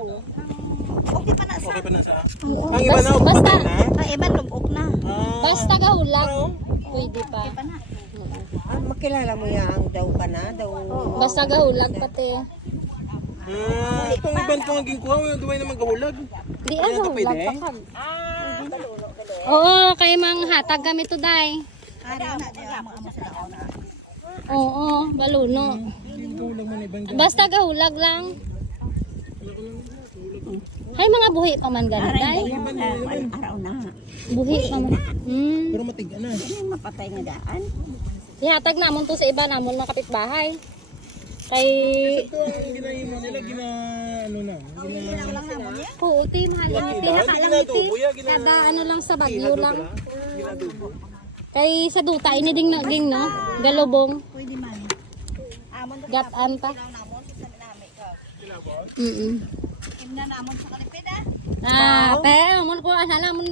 Okay pa na sa. Okay pa na sa. Oo. Ang iba na, Basta, patay na. Ay, iban lubok na. basta gahulag. Pwede pa. Okay pa na. Makilala mo yang daw ka na? Daw... Basta gahulag pati. Itong iban po ang ginkuha, duway naman gahulag. Di Kaya ito gahulag pwede? pa kag. Oo, kay mga hatag kami to day. Ari na di amo sa daon. Oo, baluno. Yung gahulag man ibang Basta gahulag lang. Hay mga buhi pa man ganun day. Araw na. Buhi pa man. Pero matiga na. Ano mapatay nga daan? Ihatag namon to sa iba namon mga kapitbahay. Kay Ito ang ginahimo nila, ano na. Lang naman yan. Oo, ito yung mahal. Pinakalang iti. Kada ano lang sa bagyo lang. Kay sa duta, iniding na ging, no? Galubong. Pwede man. Amon na Gatan pa. namon sa nami ka. Mm. Imna namon sa kalipid ah. Te, amon ko, asalamon